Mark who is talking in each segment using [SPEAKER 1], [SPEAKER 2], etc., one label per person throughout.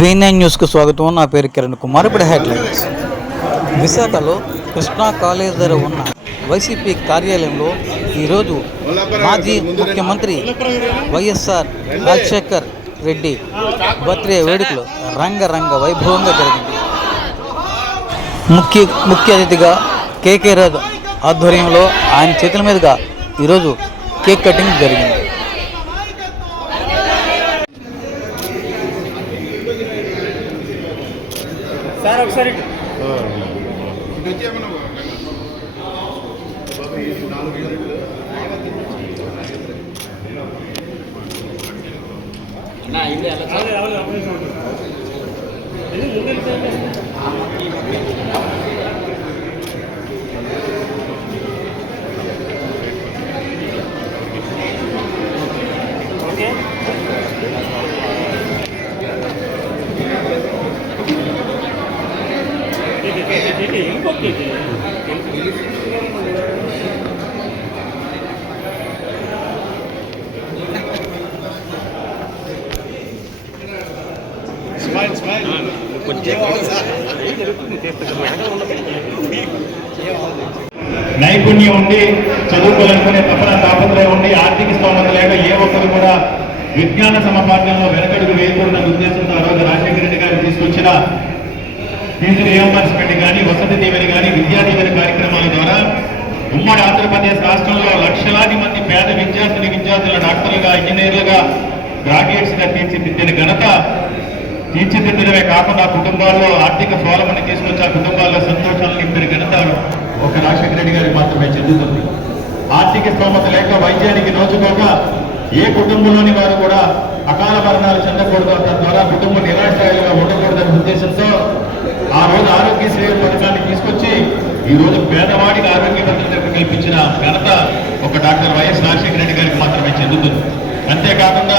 [SPEAKER 1] V9 న్యూస్కు స్వాగతం. నా పేరు కిరణ్ కుమార్. ఇప్పుడు హెడ్లైన్స్. విశాఖలో కృష్ణా కాలేజ్ దగ్గర ఉన్న వైసీపీ కార్యాలయంలో ఈరోజు మాజీ ముఖ్యమంత్రి వైఎస్ఆర్ రాజశేఖర్ రెడ్డి బర్త్డే వేడుకలు రంగరంగ వైభవంగా జరిగింది. ముఖ్య ముఖ్య అతిథిగా కేకే రాజు ఆధ్వర్యంలో ఆయన చేతుల మీదుగా ఈరోజు కేక్ కటింగ్ జరిగింది.
[SPEAKER 2] ఇంకొకటి
[SPEAKER 3] నైపుణ్యం ఉండి చదువుకోవాలనుకునే తపన తాపత్రయం ఉండి ఆర్థిక స్తోమత లేక ఏ ఒక్కరు కూడా విజ్ఞాన సమపాఠ్యంలో వెనకడుగు వేయకూడదని ఉద్దేశంతో ఆ రోజు రాజశేఖర రెడ్డి గారు తీసుకొచ్చిన ఫీజు రియంబర్స్మెంట్ కానీ వసతి దీవెని కానీ విద్యా దీవెన కార్యక్రమాల ద్వారా ఉమ్మడి ఆంధ్రప్రదేశ్ రాష్ట్రంలో లక్షలాది మంది పేద విద్యార్థిని విద్యార్థుల డాక్టర్లుగా ఇంజనీర్లుగా గ్రాడ్యుయేట్స్గా తీర్చిదిద్దిన ఘనత తీర్చిదిద్దడమే కాకుండా కుటుంబాల్లో ఆర్థిక స్వావలంబన తీసుకొచ్చి ఆ కుటుంబాల్లో సంతోషాలు నింపిన ఘనత ఒక రాజశేఖర రెడ్డి గారికి మాత్రమే చెందుతుంది. ఆర్థిక స్తోమత లేక వైద్యానికి నోచుకోక ఏ కుటుంబంలోని వారు కూడా అకాల మరణాలు చెందకూడదు తద్వారా కుటుంబం నిరాశ్రాయులుగా ఉండకూడదనే ఉద్దేశంతో ఆ రోజు ఆరోగ్యశ్రీ పథకాన్ని తీసుకొచ్చి ఈ రోజు పేదవాడికి ఆరోగ్య భద్రత కల్పించిన ఘనత ఒక డాక్టర్ వైఎస్ రాజశేఖర రెడ్డి గారికి మాత్రమే చెందుతుంది. అంతేకాకుండా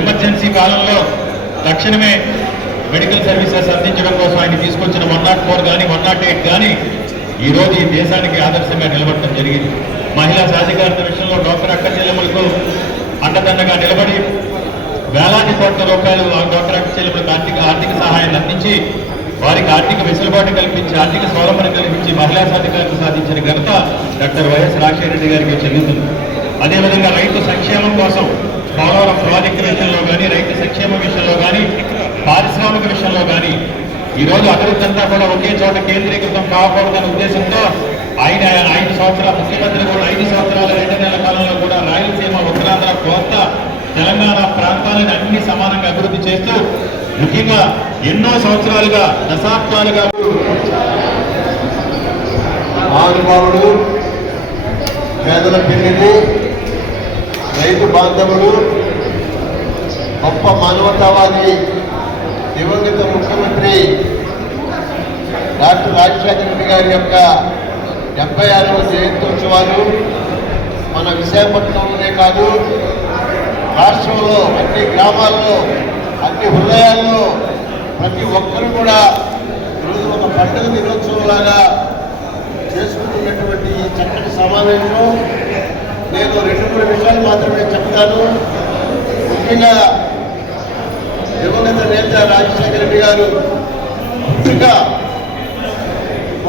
[SPEAKER 3] ఎమర్జెన్సీ కాలంలో తక్షణమే మెడికల్ సర్వీసెస్ అందించడం కోసం ఆయన తీసుకొచ్చిన వన్ నాట్ ఫోర్ కానీ వన్ నాట్ ఎయిట్ కానీ ఈ రోజు ఈ దేశానికి ఆదర్శంగా నిలబడటం జరిగింది. మహిళా సాధికారత విషయంలో డాక్టర్ అక్క చెల్లెములకు అండదండగా నిలబడి వేలాది కోట్ల రూపాయలు డాక్టర్ అక్క చెల్లెములకు ఆర్థిక ఆర్థిక సహాయాన్ని అందించి వారికి ఆర్థిక వెసులుబాటు కల్పించి ఆర్థిక స్వలంబన కల్పించి మహిళా సాధికారత సాధించిన ఘనత డాక్టర్ వైఎస్ రాజశేఖర రెడ్డి గారికి చెందుతుంది. అదేవిధంగా రైతు సంక్షేమం కోసం పోలవరం ప్రాజెక్టు విషయంలో కానీ రైతు సంక్షేమ విషయంలో కానీ పారిశ్రామిక విషయంలో కానీ ఈ రోజు అభివృద్ధి అంతా కూడా ఒకే చోట కేంద్రీకృతం కాకూడదనే ఉద్దేశంతో ఆయన ఐదు సంవత్సరాల ముఖ్యమంత్రి కూడా ఐదు సంవత్సరాల రెండు నెలల కాలంలో కూడా రాయలసీమ ఉత్తరాంధ్ర కోస్త తెలంగాణ ప్రాంతాలను అన్ని సమానంగా అభివృద్ధి చేస్తూ ముఖ్యంగా ఎన్నో సంవత్సరాలుగా దశాబ్దాలుగా
[SPEAKER 4] మహానుభావుడు పేదల పిల్లలు రైతు బాంధవులు గొప్ప మానవతావాది దివంగత ముఖ్యమంత్రి డాక్టర్ రాజశేఖర రెడ్డి గారి యొక్క డెబ్బై ఆరవ జయంత్యోత్సవాలు మన విశాఖపట్నంలోనే కాదు రాష్ట్రంలో అన్ని గ్రామాల్లో అన్ని హృదయాల్లో ప్రతి ఒక్కరు కూడా ఈరోజు ఒక పండుగ దినోత్సవంలాగా చేసుకుంటున్నటువంటి ఈ చక్కటి సమావేశం. నేను రెండు మూడు విషయాలు మాత్రమే చెప్తాను. ముఖ్యంగా దివంగత నేత రాజశేఖర రెడ్డి గారు పుట్టిగా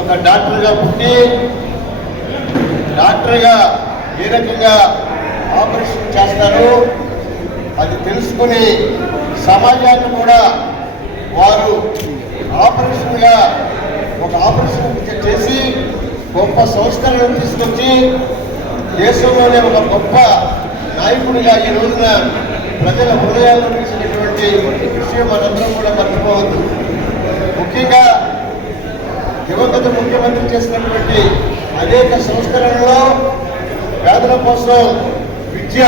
[SPEAKER 4] ఒక డాక్టర్గా పుట్టి డాక్టర్గా ఏ రకంగా ఆపరేషన్ చేస్తారు అది తెలుసుకుని సమాజాన్ని కూడా వారు ఆపరేషన్గా ఒక ఆపరేషన్ చేసి గొప్ప సంస్కరణలు తీసుకొచ్చి దేశంలోనే ఒక గొప్ప నాయకుడిగా ఈ రోజున ప్రజల హృదయాల్లో నిలిచినటువంటి విషయం మనందరం కూడా మర్చిపోవద్దు. ముఖ్యంగా దివంగత ముఖ్యమంత్రి చేసినటువంటి అనేక సంస్కరణలో పేదల కోసం విద్య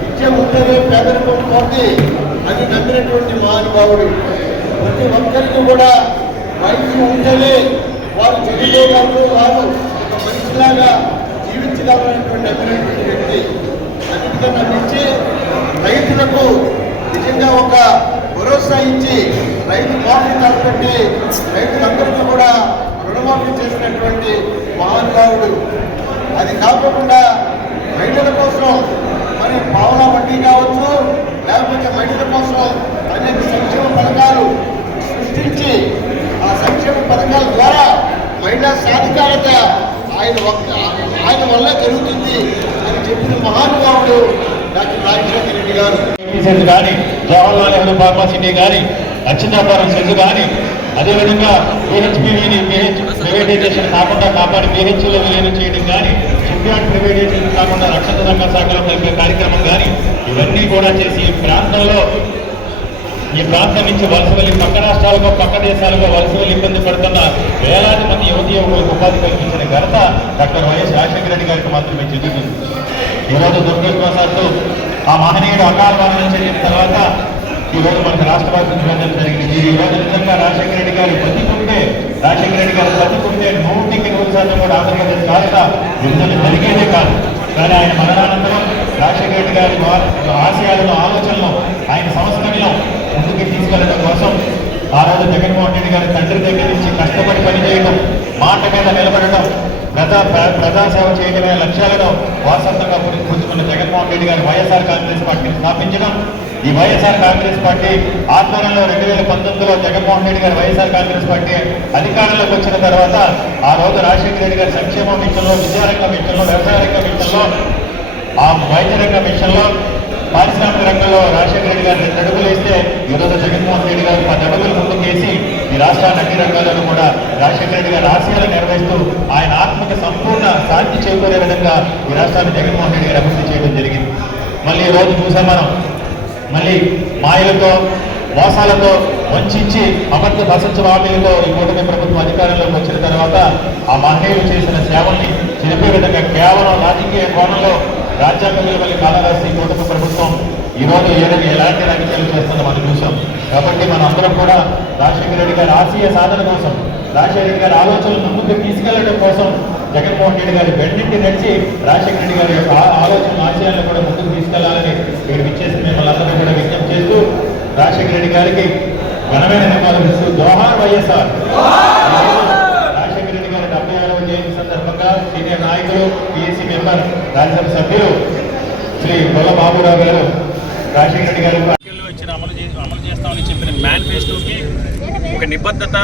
[SPEAKER 4] విద్య ఉంటేనే పేదరికం పోతే అని నమ్మినటువంటి మహానుభావుడు. ప్రతి ఒక్కరికి కూడా వైద్యం ఉంటేనే వారు చదువుకోగలరు వారు ఒక మనిషిలాగా అద్భుతమైనటువంటి అభినటువంటి వ్యక్తి అద్భుతం అందించి రైతులకు నిజంగా ఒక భరోసా ఇచ్చి రైతు మాఫీ తలపెట్టి రైతులందరికీ కూడా రుణమాఫీ చేసినటువంటి మహానుభావుడు. అది కాకుండా మహిళల కోసం మరి పావుల వడ్డీ కావచ్చు లేకపోతే మహిళల కోసం అనేక సంక్షేమ పథకాలు సృష్టించి ఆ సంక్షేమ పథకాల ద్వారా మహిళా సాధికారత ఆయన ఒక్క ఆయన వల్ల జరుగుతుంది అని చెప్పిన మహానుభావుడు డాక్టర్ రాజశేఖర రెడ్డి గారు.
[SPEAKER 5] సెజ్ కానీ జవహర్లాల్ నెహ్రూ ఫార్మాసిటీ కానీ అచ్చిందాపురం సెజ్ కానీ అదేవిధంగా పిహెచ్పిని పిహెచ్ ప్రైవేటైజేషన్ కాకుండా కాపాడి పిహెచ్లో విలీనం చేయడం కానీ షిప్యార్డ్ ప్రైవేటైజేషన్ కాకుండా రక్షణ రంగ శాఖలో కలిపే కార్యక్రమం కానీ ఇవన్నీ కూడా చేసి ఈ ప్రాంతంలో ఈ ప్రాంతం నుంచి వలస వెళ్ళి పక్క రాష్ట్రాలకు పక్క దేశాలకో వలస వెళ్ళి ఇబ్బంది పడుతున్న వేలాది మంది యువతి యువకులకు ఉపాధి కల్పించిన ఘనత డాక్టర్ వైఎస్ రాజశేఖర రెడ్డి గారికి మాత్రమే చెందుతుంది ఈరోజు దుర్గవశాత్తు ఆ మహనీయుడు అకాల మరణం చెందిన తర్వాత ఈరోజు రోజు మనకు రాష్ట్ర ప్రభుత్వం జరిగింది. ఈ రోజు నిజంగా రాజశేఖర రెడ్డి గారు బతికుంటే రాజశేఖర రెడ్డి గారు బతికుంటే నూటికి నూరు శాతం కూడా ఆంధ్రప్రదేశ్ రాష్ట్ర విభజన జరిగేదే కాదు. కానీ ఆయన మరణానంతరం రాజశేఖర రెడ్డి గారి ఆశయాలను ఆలోచనలు ఆయన సంస్కరణలో ముందుకు తీసుకెళ్ళడం కోసం ఆ రోజు జగన్మోహన్ రెడ్డి గారి తండ్రి దగ్గర నుంచి కష్టపడి పనిచేయడం మాట మీద నిలబడడం ప్రజా ప్ర- ప్రజాసేవ చేయడమే లక్ష్యాలను వారసత్వంగా పురి- జగన్మోహన్ రెడ్డి గారి వైఎస్ఆర్ కాంగ్రెస్ పార్టీని స్థాపించడం ఈ వైఎస్ఆర్ కాంగ్రెస్ పార్టీ ఆధ్వర్యంలో రెండు వేల పంతొమ్మిదిలో జగన్మోహన్ రెడ్డి గారి వైఎస్ఆర్ కాంగ్రెస్ పార్టీ అధికారంలోకి వచ్చిన తర్వాత ఆ రోజు రాజశేఖర రెడ్డి గారి సంక్షేమ మిషన్లో విద్యారంగ మిషన్లో వ్యవసాయ రంగ మిషన్లో ఆ వైద్య రంగ మిషన్లో పారిశ్రామిక రంగంలో రాజశేఖర రెడ్డి గారు రెండు అడుగులు వేస్తే ఈరోజు జగన్మోహన్ రెడ్డి గారు పది అడుగులు ముందుకేసి ఈ రాష్ట్రాన్ని అన్ని రంగాల్లోనూ కూడా రాజశేఖర రెడ్డి గారి ఆశయాలు నెరవేరుస్తూ ఆయన ఆత్మకి సంపూర్ణ శాంతి చేకూరే విధంగా ఈ రాష్ట్రాన్ని జగన్మోహన్ రెడ్డి గారు అభివృద్ధి చేయడం జరిగింది. మళ్ళీ ఈ రోజు చూసాం మనం. మళ్ళీ మాయలతో మోసాలతో వంచి అమర్త వసంత హామీలతో ఈ కూటమి ప్రభుత్వం అధికారంలోకి వచ్చిన తర్వాత ఆ మహనీయులు చేసిన సేవల్ని తెలిపే విధంగా కేవలం రాజకీయ కోణంలో రాజ్యాంగ విలువల్ని కాలరాసి కూటమి ప్రభుత్వం ఈరోజు రోజు ఎలాంటి రాజకీయాలు చేస్తుందో మనం చూసాం కాబట్టి మన అందరం కూడా రాజశేఖర రెడ్డి గారి ఆశయ సాధన కోసం రాజశేఖర రెడ్డి గారి ఆలోచనలు ముందుకు తీసుకెళ్ళడం కోసం జగన్మోహన్ రెడ్డి గారి బెడ్డింటి నడిచి రాజశేఖర రెడ్డి గారి యొక్క ఆ- ఆలోచన ఆశయాలను కూడా ముందుకు తీసుకెళ్ళాలని ఇక్కడ విచ్చేసి మిమ్మల్ని అందరూ కూడా విజ్ఞప్తి చేస్తూ రాజశేఖర రెడ్డి గారికి ఘనమైన నిర్మాణం ఇస్తూ జోహార్ వైఎస్ఆర్. రాజశేఖర రెడ్డి గారి డెబ్బై ఆరవ జయంతి సందర్భంగా సీనియర్ నాయకులు పిఎస్సీ మెంబర్ రాజ్యసభ సభ్యులు శ్రీ గొల్ల బాబురావు గారు రాజశేఖర రెడ్డి గారు
[SPEAKER 3] ఇచ్చిన అమలు అమలు చేస్తామని చెప్పిన మేనిఫెస్టోకి ఒక నిబద్ధత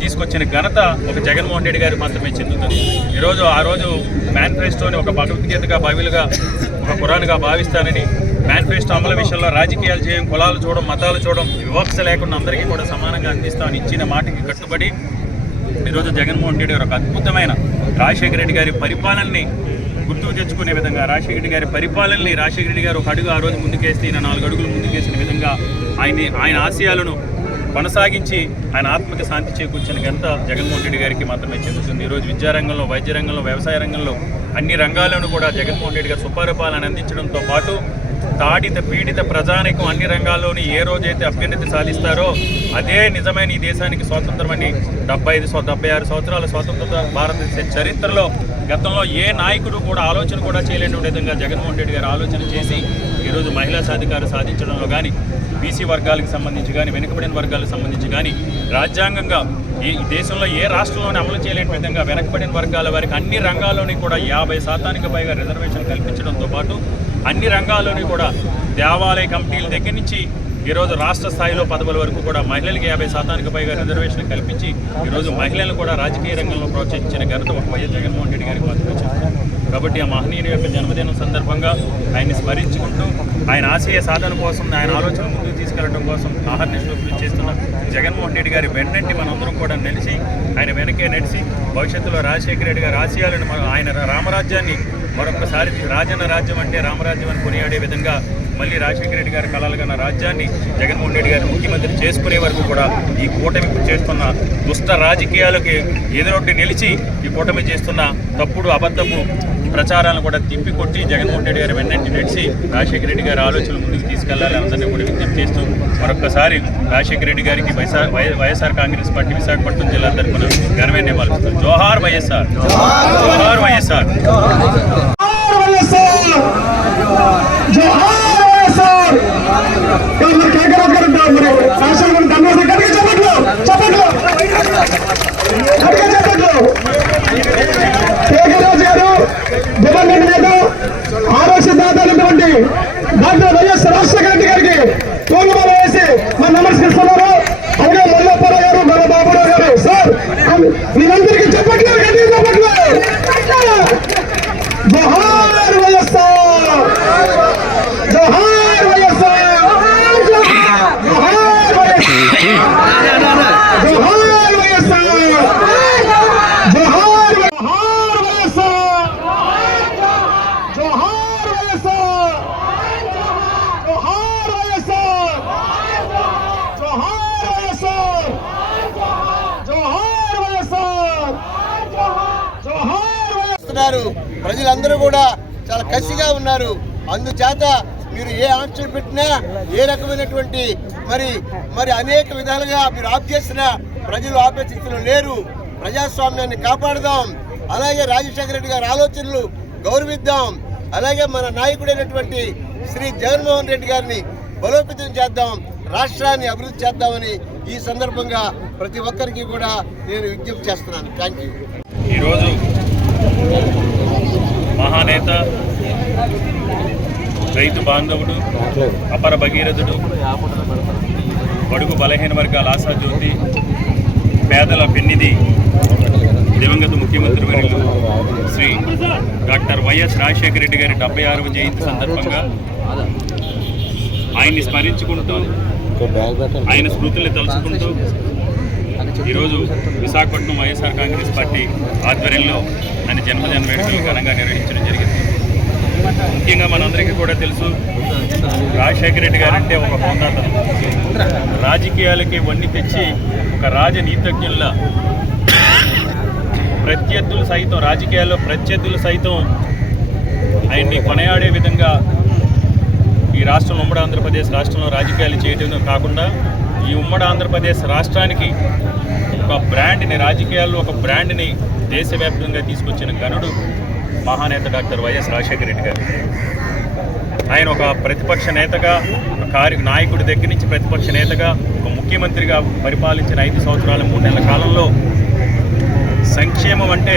[SPEAKER 3] తీసుకొచ్చిన ఘనత ఒక జగన్మోహన్ రెడ్డి గారికి మాత్రమే చెందుతుంది. ఈరోజు ఆ రోజు మేనిఫెస్టోని ఒక భగవద్గీతగా బైబిల్గా ఒక కురాన్గా భావిస్తానని మేనిఫెస్టో అమలు విషయంలో రాజకీయాలు చేయడం కులాలు చూడడం మతాలు చూడడం వివక్ష లేకుండా అందరికీ కూడా సమానంగా అందిస్తామని ఇచ్చిన మాటకి కట్టుబడి ఈరోజు జగన్మోహన్ రెడ్డి గారు ఒక అద్భుతమైన రాజశేఖర రెడ్డి గారి పరిపాలనని గుర్తుకు తెచ్చుకునే విధంగా రాజశేఖర రెడ్డి గారి పరిపాలనని రాజశేఖర రెడ్డి గారు ఒక అడుగు ఆ రోజు ముందుకేస్తే ఈయన నాలుగు అడుగులు ముందుకేసిన విధంగా ఆయన ఆయన ఆశయాలను కొనసాగించి ఆయన ఆత్మకి శాంతి చేకూర్చిన ఘనత జగన్మోహన్ రెడ్డి గారికి మాత్రమే చెందుతుంది. ఈరోజు విద్యారంగంలో వైద్య రంగంలో వ్యవసాయ రంగంలో అన్ని రంగాల్లోనూ కూడా జగన్మోహన్ రెడ్డి గారు సుపరిపాలన అందించడంతో పాటు తాడిత పీడిత ప్రజానికం అన్ని రంగాల్లోని ఏ రోజైతే అభ్యున్నతి సాధిస్తారో అదే నిజమైన ఈ దేశానికి స్వాతంత్రం అని డెబ్బై ఐదు డెబ్బై ఆరు సంవత్సరాల స్వాతంత్ర భారతదేశ చరిత్రలో గతంలో ఏ నాయకుడు కూడా ఆలోచన కూడా చేయలేని విధంగా జగన్మోహన్ రెడ్డి గారు ఆలోచన చేసి ఈరోజు మహిళా సాధికారులు సాధించడంలో కానీ బీసీ వర్గాలకు సంబంధించి కానీ వెనుకబడిన వర్గాలకు సంబంధించి కానీ రాజ్యాంగంగా ఈ దేశంలో ఏ రాష్ట్రంలోనే అమలు చేయలేని విధంగా వెనకబడిన వర్గాల వారికి అన్ని రంగాల్లోని కూడా యాభై శాతానికి పైగా రిజర్వేషన్ కల్పించడంతో పాటు అన్ని రంగాల్లోని కూడా దేవాలయ కమిటీల దగ్గర నుంచి ఈరోజు రాష్ట్ర స్థాయిలో పదవుల వరకు కూడా మహిళలకు యాభై శాతానికి పైగా రిజర్వేషన్ కల్పించి ఈరోజు మహిళలను కూడా రాజకీయ రంగంలో ప్రోత్సహించిన ఘనత ఒక వైఎస్ జగన్మోహన్ రెడ్డి గారికి మాత్రమే కాబట్టి ఆ మహనీయుని యొక్క జన్మదినం సందర్భంగా ఆయన్ని స్మరించుకుంటూ ఆయన ఆశయ సాధన కోసం ఆయన ఆలోచన ముందుకు తీసుకెళ్ళడం కోసం ఆహర్నిశలు కృషి చేస్తున్న జగన్మోహన్ రెడ్డి గారి వెన్నంటి మనందరం కూడా నిలిచి ఆయన వెనకే నడిచి భవిష్యత్తులో రాజశేఖర రెడ్డి గారి ఆశయాలను ఆయన రామరాజ్యాన్ని మరొకసారి రాజన్న రాజ్యం అంటే రామరాజ్యం అని కొనియాడే విధంగా మళ్ళీ రాజశేఖర రెడ్డి గారి కళలుగా రాజ్యాన్ని జగన్మోహన్ రెడ్డి గారిని ముఖ్యమంత్రి చేసుకునే వరకు కూడా ఈ కూటమి చేస్తున్న దుష్ట రాజకీయాలకి ఎదురొడ్డి నిలిచి ఈ కూటమి చేస్తున్న తప్పుడు అబద్ధపు ప్రచారాలను కూడా తిప్పికొట్టి జగన్మోహన్ రెడ్డి గారి వెన్నంటి నడిచి రాజశేఖర రెడ్డి గారి ఆలోచనలు ముందుకు తీసుకెళ్ళాలని అందరినీ కూడా విజ్ఞప్తి చేస్తూ మరొకసారి రాజశేఖర రెడ్డి గారికి YSR Y- YSR Congress party Visakhapatnam జిల్లా తరఫున ఘనమైన నివాళులు జోహార్ వైఎస్ఆర్. జోహార్ వైఎస్ఆర్.
[SPEAKER 6] జోహార్ వైఎస్ఆర్ ఇక్కడ మరి కేకరాజు గారు ఉంటారు మరి రాష్ట్రం గురించి ధన్యవాదాలు గట్టిగా చెప్పట్లు చెప్పట్లు గట్టిగా చెప్పట్లు కేకరాజు గారు దివంగత నేత ఆరోగ్య దాతైనటువంటి డాక్టర్ వైఎస్ రాజశేఖర రెడ్డి గారికి కోలుమాల వేసి మరి నమస్కరిస్తున్నారు అలాగే మల్లప్పారావు గారు మన బాబురావు గారు సార్ మీరందరికీ
[SPEAKER 4] ఉన్నారు. ప్రజలందరూ కూడా చాలా కసిగా ఉన్నారు. అందుచేత మీరు ఏ ఆంక్షలు పెట్టినా ఏ రకమైనటువంటి మరి మరి అనేక విధాలుగా మీరు ఆఫ్ చేసినా ప్రజలు ఆపే స్థితిలో లేరు. ప్రజాస్వామ్యాన్ని కాపాడదాం. అలాగే రాజశేఖర రెడ్డి గారి ఆలోచనలు గౌరవిద్దాం. అలాగే మన నాయకుడైనటువంటి శ్రీ జగన్మోహన్ రెడ్డి గారిని బలోపేతం చేద్దాం. రాష్ట్రాన్ని అభివృద్ధి చేద్దామని ఈ సందర్భంగా ప్రతి ఒక్కరికి కూడా నేను విజ్ఞప్తి చేస్తున్నాను. థ్యాంక్ యూ
[SPEAKER 3] ఈరోజు మహానేత రైతు బాంధవుడు అపర భగీరథుడు బడుగు బలహీన వర్గాల ఆశాజ్యోతి పేదల పెన్నిధి దివంగత ముఖ్యమంత్రి వర్యులు శ్రీ డాక్టర్ వైఎస్ రాజశేఖర రెడ్డి గారి డెబ్బై ఆరవ జయంతి సందర్భంగా ఆయన్ని స్మరించుకుంటూ ఆయన స్మృతుల్ని తలుచుకుంటూ ఈరోజు విశాఖపట్నం వైఎస్ఆర్ కాంగ్రెస్ పార్టీ ఆధ్వర్యంలో ఆయన జన్మదిన వేడుకలు ఘనంగా నిర్వహించడం జరిగింది. ముఖ్యంగా మనందరికీ కూడా తెలుసు రాజశేఖర రెడ్డి గారు అంటే ఒక హోందాతనం. రాజకీయాలకి వన్ని తెచ్చి ఒక రాజనీతజ్ఞుల ప్రత్యర్థులు సైతం రాజకీయాల్లో ప్రత్యర్థులు సైతం ఆయన్ని కొనయాడే విధంగా ఈ రాష్ట్రం ఉమ్మడి ఆంధ్రప్రదేశ్ రాష్ట్రంలో రాజకీయాలు చేయడం కాకుండా ఈ ఉమ్మడి ఆంధ్రప్రదేశ్ రాష్ట్రానికి ఒక బ్రాండ్ని రాజకీయాల్లో ఒక బ్రాండ్ని దేశవ్యాప్తంగా తీసుకొచ్చిన గనుడు మహానేత డాక్టర్ వైఎస్ రాజశేఖర రెడ్డి గారు. ఆయన ఒక ప్రతిపక్ష నేతగా ఒక కార్య నాయకుడి దగ్గర నుంచి ప్రతిపక్ష నేతగా ఒక ముఖ్యమంత్రిగా పరిపాలించిన ఐదు సంవత్సరాల మూడు నెలల కాలంలో సంక్షేమం అంటే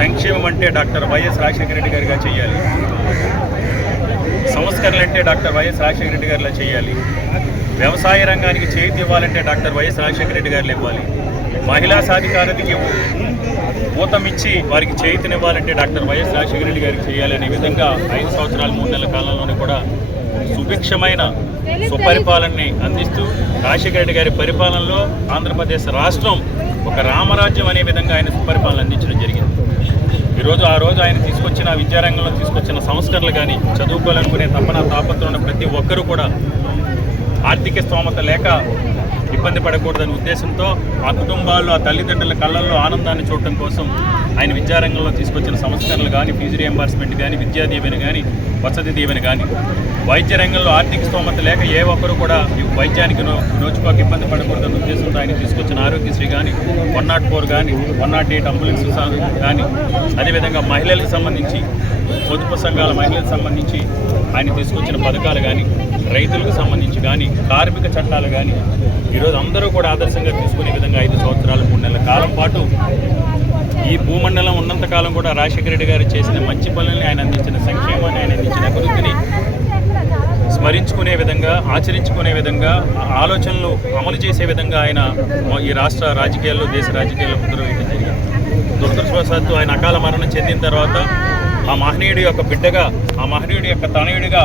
[SPEAKER 3] సంక్షేమం అంటే డాక్టర్ వైఎస్ రాజశేఖర రెడ్డి గారిగా చేయాలి. సంస్కరణలు అంటే డాక్టర్ వైఎస్ రాజశేఖర రెడ్డి గారిలా చేయాలి. వ్యవసాయ రంగానికి చేతి ఇవ్వాలంటే డాక్టర్ వైఎస్ రాజశేఖర రెడ్డి గారు ఇవ్వాలి మహిళా సాధికారతకి ఊతమిచ్చి వారికి చేతినివ్వాలంటే డాక్టర్ వైఎస్ రాజశేఖర రెడ్డి గారికి చేయాలి అనే విధంగా ఐదు సంవత్సరాల మూడు నెలల కాలంలోనే కూడా సుభిక్షమైన సుపరిపాలనని అందిస్తూ రాజశేఖర రెడ్డి గారి పరిపాలనలో ఆంధ్రప్రదేశ్ రాష్ట్రం ఒక రామరాజ్యం అనే విధంగా ఆయన సుపరిపాలన అందించడం జరిగింది. ఈరోజు ఆ రోజు ఆయన తీసుకొచ్చిన విద్యారంగంలో తీసుకొచ్చిన సంస్కరణలు కానీ చదువుకోవాలనుకునే తపన తాపత్రం ఉన్న ప్రతి ఒక్కరూ కూడా ఆర్థిక స్తోమత లేక ఇబ్బంది పడకూడదనే ఉద్దేశంతో ఆ కుటుంబాల్లో ఆ తల్లిదండ్రుల కళ్ళల్లో ఆనందాన్ని చూడటం కోసం ఆయన విద్యారంగంలో తీసుకొచ్చిన సంస్కరణలు కానీ ఫీజు రియంబర్స్మెంట్ కానీ విద్యా దీవెన కానీ వసతి దీవెన కానీ వైద్య రంగంలో ఆర్థిక స్తోమత లేక ఏ ఒక్కరు కూడా ఈ వైద్యానికి నో నోచుకోక ఇబ్బంది పడకూడదనే ఉద్దేశంతో ఆయన తీసుకొచ్చిన ఆరోగ్యశ్రీ కానీ వన్ నాట్ ఫోర్ కానీ వన్ నాట్ ఎయిట్ అంబులెన్స్ కానీ అదేవిధంగా మహిళలకు సంబంధించి పొదుపు సంఘాల మహిళలకు సంబంధించి ఆయన తీసుకొచ్చిన పథకాలు కానీ రైతులకు సంబంధించి కానీ కార్మిక చట్టాలు కానీ ఈరోజు అందరూ కూడా ఆదర్శంగా తీసుకునే విధంగా ఐదు సంవత్సరాల మూడు నెలల కాలం పాటు ఈ భూమండలం ఉన్నంత కాలం కూడా రాజశేఖర రెడ్డి గారు చేసిన మంచి పనుల్ని ఆయన అందించిన సంక్షేమాన్ని ఆయన అందించిన అభివృద్ధిని స్మరించుకునే విధంగా ఆచరించుకునే విధంగా ఆలోచనలు అమలు చేసే విధంగా ఆయన ఈ రాష్ట్ర రాజకీయాల్లో దేశ రాజకీయాల్లో ముద్ర జరిగింది. దురదృష్టవశాత్తు ఆయన అకాల మరణం చెందిన తర్వాత ఆ మహనీయుడి యొక్క బిడ్డగా ఆ మహనీయుడి యొక్క తనయుడిగా